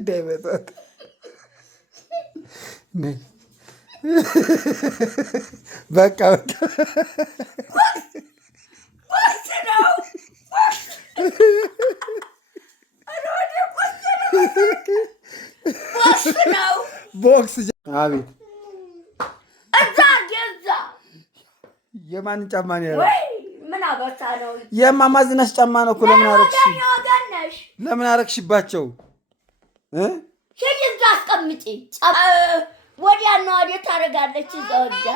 David. በቃ ቦክስ አቤት የማን ጫማ ነው ያለው? ምን አባታ ነው? የማማ ዝናሽ ጫማ ነው እኮ። ለምን አረክሽ? ለምን አረክሽባቸው? ሸጅ አስቀምጪ። ወዲያና ወዲያ ታረጋለች። እዛ ወዲያ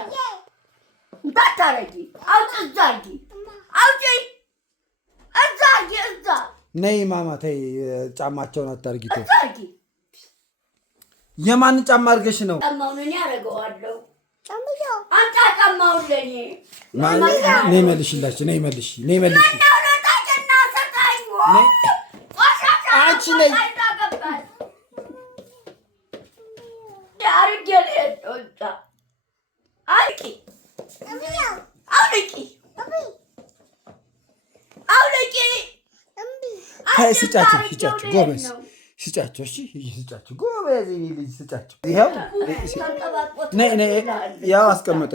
እንዳታረጊ። አውጪ፣ እዛ አርጊ፣ አውጪ፣ እዛ አርጊ፣ እዛ ነይ ማማ ተይ፣ ጫማቸውን አታርጊ። እዛ አርጊ። የማን ጫማ አርገሽ ነው? ጫማውን እኔ አረገዋለሁ። አንተ ጫማውን ለኔ ነይ መልሽላችሁ። ነይ መልሽ፣ ነይ መልሽ። አንቺ ነይ ስጫቸው፣ ስጫቸው፣ ጎበዝ ስጫቸው። እሺ ስጫቸው፣ ጎበዝ ልጅ ስጫቸው። ይኸው ያው አስቀመጠ